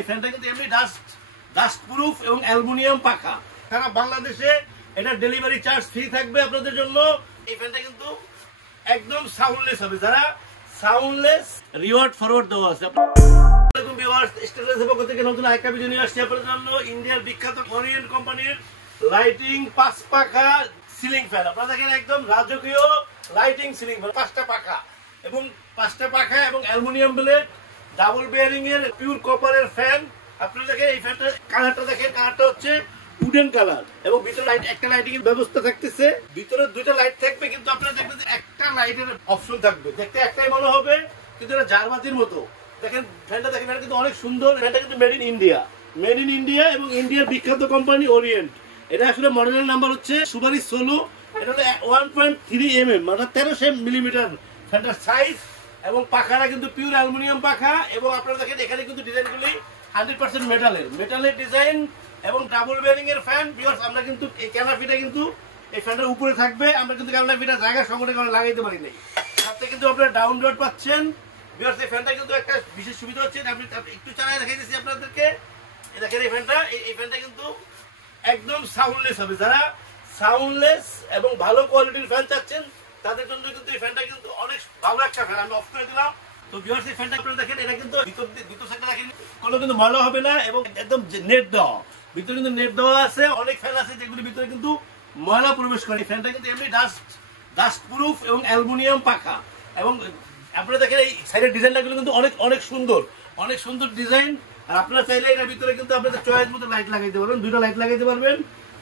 এই ফ্যানটা কিন্তু এমনি ডাস্ট প্রুফ এবং অ্যালুমিনিয়াম পাখা। সারা বাংলাদেশে এটা ডেলিভারি চার্জ ফ্রি থাকবে আপনাদের জন্য। এই ফ্যানটা কিন্তু একদম সাউন্ডলেস হবে, যারা সাউন্ডলেস রিওয়ার্ড ফরওয়ার্ড দেওয়া আছে। নতুন আরেকটা ভিডিও নিয়ে আসছি আপনাদের জন্য। ইন্ডিয়ার বিখ্যাত ওরিয়েন্ট কোম্পানির লাইটিং 5 পাখা সিলিং ফ্যান। আপনারা দেখেন একদম রাজকীয় লাইটিং সিলিং ফ্যান, 5টা পাখা এবং অ্যালুমিনিয়াম ব্লেড, ডাবল বেয়ারিং এর পিওর কপারের ফ্যান। আপনারা দেখেন এই ফ্যানটা কালারটা দেখেন, কালারটা হচ্ছে উডেন কালার এবং ভিতরে একটা লাইটিং এর ব্যবস্থা থাকতেছে। ভিতরে 2টা লাইট থাকবে, কিন্তু আপনারা দেখবেন যে একটা লাইটের অপশন থাকবে। দেখতে একটাই মনে হবে, কিন্তু এটা জারবাতির মতো। দেখেন ফ্যানটা দেখেন, এটা কিন্তু অনেক সুন্দর। ফ্যানটা কিন্তু মেড ইন ইন্ডিয়া এবং ইন্ডিয়ার বিখ্যাত কোম্পানি ওরিয়েন্ট। এটা আসলে মডেলের নাম্বার হচ্ছে সুবারি সোলো। এটা হলো 1.3 mm, মানে 1300 মিলিমিটার ফ্যানটার সাইজ। এবং পাখাটা কিন্তু পিওর অ্যালুমিনিয়াম পাখা। এবং আপনারা দেখেন এখানে কিন্তু ডিজাইনগুলি 100% মেটালের ডিজাইন এবং ডাবল বেয়ারিং এর ফ্যান। বিকজ আমরা কিন্তু এই ক্যানাপিটা কিন্তু এই ফ্যানটার উপরে থাকবে। আমরা কিন্তু ক্যানাপিটা জায়গা সংকটের কারণে লাগাইতে পারি নাই। সাথে কিন্তু আপনারা ডাউনলোড পাচ্ছেন। বিকজ এই ফ্যানটা কিন্তু একটা বিশেষ সুবিধা হচ্ছে, আমি একটু চালাই দেখাই দিচ্ছি আপনাদেরকে। দেখেন এই ফ্যানটা কিন্তু একদম সাউন্ডলেস হবে। যারা সাউন্ডলেস এবং ভালো কোয়ালিটির ফ্যান চাচ্ছেন তাদের জন্য কিন্তু এই ফ্যানটা কিন্তু অনেক ভালো একটা ফ্যান। আমি অফ করে দিলাম। তো ভিউয়ার্স এই ফ্যানটা আপনারা দেখেন, এটা কিন্তু ভিতর সাইডে দেখেন কোনো কিন্তু ময়লা হবে না এবং একদম নেট দেওয়া। ভিতরে কিন্তু নেট দেওয়া আছে। অনেক ফ্যান আছে যেগুলি ভিতরে কিন্তু ময়লা প্রবেশ করে। এই ফ্যানটা কিন্তু এমনি ডাস্ট প্রুফ এবং অ্যালুমিনিয়াম পাখা। এবং আপনারা দেখেন এই সাইডের ডিজাইনগুলো কিন্তু অনেক সুন্দর ডিজাইন। আর আপনারা চাইলে এর ভিতরে কিন্তু আপনাদের চয়েস মতো লাইট লাগাইতে পারবেন। 2টা লাইট লাগাইতে পারবেন।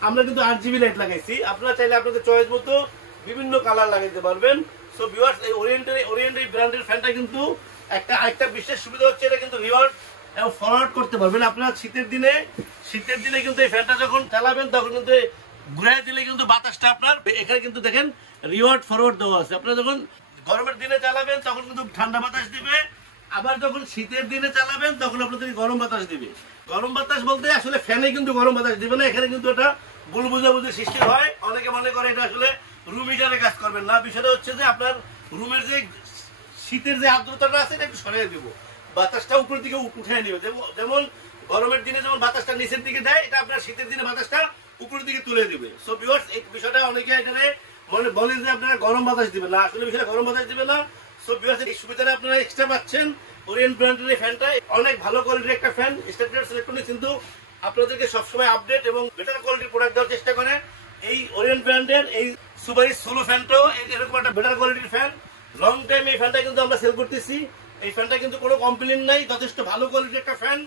আমরা কিন্তু 8GB লাইট লাগাইছি। আপনারা চাইলে আপনাদের চয়েস মতো বিভিন্ন কালার লাগাইতে পারবেন। সো ভিউয়ার্স এই ওরিয়েন্ট এই ব্র্যান্ডের ফ্যানটা কিন্তু আরেকটা বিশেষ সুবিধা হচ্ছে, এটা কিন্তু রিওয়ার্ড এবং ফরওয়ার্ড করতে পারবেন। আপনারা শীতের দিনে কিন্তু এই ফ্যানটা যখন চালাবেন তখন কিন্তু ঘুরাই দিলে কিন্তু বাতাসটা আপনার এখানে কিন্তু দেখেন রিওয়ার্ড ফরওয়ার্ড দেওয়া আছে। আপনারা যখন গরমের দিনে চালাবেন তখন কিন্তু ঠান্ডা বাতাস দিবে, আবার যখন শীতের দিনে চালাবেন তখন আপনাদের গরম বাতাস দিবে। গরম বাতাস বলতে আসলে ফ্যানে কিন্তু গরম বাতাস দিবে না, এখানে কিন্তু এটা ভুল বুঝাবুঝি সৃষ্টি হয়। অনেকে মনে করে এটা আসলে রুম হিটারে কাজ করবেন না। বিষয়টা হচ্ছে যে আপনার রুমের যে শীতের যে আর্দ্রতাটা আছে এটা একটু সরিয়ে দিব, বাতাসটা উপরের দিকে উঠে নিবে। যেমন গরমের দিনে যেমন বাতাসটা নিচের দিকে দেয়, এটা আপনার শীতের দিনে বাতাসটা উপরের দিকে তুলে দিবে। সো ভিউয়ার্স এই বিষয়টা অনেকে এখানে বলে যে আপনারা গরম বাতাস দিবে না, আসলে বিষয়টা গরম বাতাস দিবে না। সো ভিউয়ার্স এই সুবিধাটা আপনারা এক্সট্রা পাচ্ছেন। ওরিয়েন্ট ব্র্যান্ডের এই ফ্যানটা অনেক ভালো কোয়ালিটির একটা ফ্যান। স্ট্যান্ডার্ড ইলেকট্রনিক্স কিন্তু আপনাদেরকে সবসময় আপডেট এবং বেটার কোয়ালিটির প্রোডাক্ট দেওয়ার চেষ্টা করে। এই ওরিয়েন্ট ব্র্যান্ডের এই সুবারি সোলো ফ্যানটাও এরকম একটা বেটার কোয়ালিটির ফ্যান। লং টাইম এই ফ্যানটা কিন্তু আমরা সেল করতেছি। এই ফ্যানটা কিন্তু কোনো কমপ্লেন নাই, যথেষ্ট ভালো কোয়ালিটির একটা ফ্যান।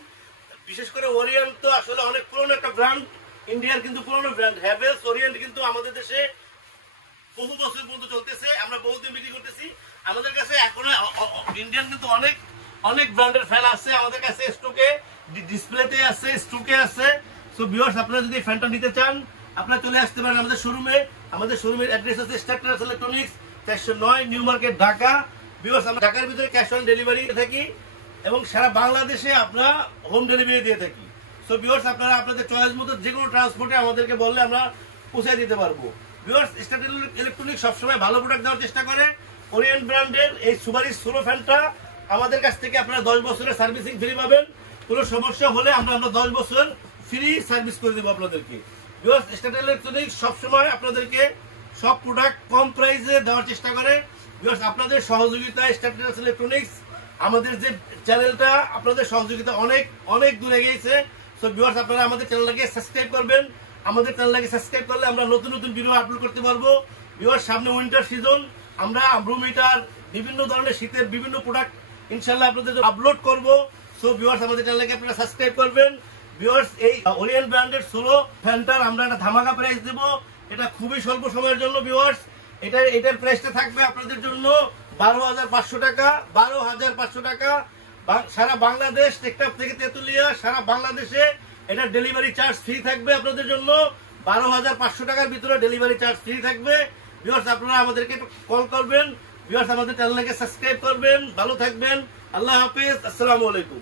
বিশেষ করে ওরিয়েন্ট তো আসলে অনেক পুরনো একটা ব্র্যান্ড, ইন্ডিয়ার কিন্তু পুরনো ব্র্যান্ড। হ্যাভেলস ওরিয়েন্ট কিন্তু আমাদের দেশে বহু বছর পর্যন্ত চলতেছে, আমরা বহুদিন বিক্রি করতেছি। আমাদের কাছে এখনো ইন্ডিয়ান কিন্তু অনেক ব্র্যান্ডের ফ্যান আছে আমাদের কাছে স্টকে, ডিসপ্লেতে আছে, স্টকে আছে। সো ভিউয়ার্স আপনারা যদি এই ফ্যানটা নিতে চান আপনারা চলে আসতে পারেন আমাদের শোরুমে। আমাদের শোরুমের অ্যাড্রেস আছে standard electronics, 409 new market, Dhaka. Viewers আমরা ঢাকার ভিতরে ক্যাশ অন ডেলিভারি থাকি এবং সারা বাংলাদেশে আমরা হোম ডেলিভারি দিয়ে থাকি। সো ভিউয়ার্স আপনারা আপনাদের চয়েস মতো যে কোনো ট্রান্সপোর্টে আমাদেরকে বললে আমরা পৌঁছে দিতে পারবো। ভিউয়ার্স স্ট্যান্ডার্ড ইলেকট্রনিক্স সবসময় ভালো প্রোডাক্ট দেওয়ার চেষ্টা করে। ওরিয়েন্ট ব্র্যান্ডের এই সুবারি সোলো ফ্যানটা আমাদের কাছ থেকে আপনারা 10 বছরের সার্ভিসিং ফ্রি পাবেন। কোনো সমস্যা হলে আমরা 10 বছর ফ্রি সার্ভিস করে দেবো আপনাদেরকে। ভিউয়ার্স স্ট্যান্ডার্ড ইলেকট্রনিক্স সবসময় আপনাদেরকে সব প্রোডাক্ট কম প্রাইসে দেওয়ার চেষ্টা করে। ভিউয়ার্স আপনাদের সহযোগিতায় স্ট্যান্ডার্ড ইলেকট্রনিক্স আমাদের যে চ্যানেলটা আপনাদের সহযোগিতা অনেক দূরে গিয়েছে। সো ভিউয়ার্স আপনারা আমাদের চ্যানেলটাকে সাবস্ক্রাইব করবেন। আমাদের চ্যানেলটাকে সাবস্ক্রাইব করলে আমরা নতুন ভিডিও আপলোড করতে পারবো। ভিউয়ার্স সামনে উইন্টার সিজন, আমরা রুম হিটার বিভিন্ন ধরনের শীতের বিভিন্ন প্রোডাক্ট ইনশাআল্লাহ আপনাদের আপলোড করব। সো ভিউয়ার্স আমাদের চ্যানেলটাকে আপনারা সাবস্ক্রাইব করবেন। ভিউয়ার্স এই ওরিয়েন্ট ব্র্যান্ডের সোলো ফ্যানটার আমরা একটা ধামাকা প্রাইস দেব। এটা খুবই স্বল্প সময়ের জন্য। ভিউয়ার্স এটার প্রাইসটা থাকবে আপনাদের জন্য 12,500 টাকা। 12,500 টাকা সারা বাংলাদেশ, টেকটাপ থেকে তেতুলিয়া, সারা বাংলাদেশে এটা ডেলিভারি চার্জ ফ্রি থাকবে আপনাদের জন্য। 12,500 টাকার ভিতরে ডেলিভারি চার্জ ফ্রি থাকবে। ভিউয়ার্স আপনারা আমাদেরকে কল করবেন। ভিউয়ার্স আমাদের চ্যানেলটাকে সাবস্ক্রাইব করবেন। ভালো থাকবেন। আল্লাহ হাফেজ। আসসালামু আলাইকুম।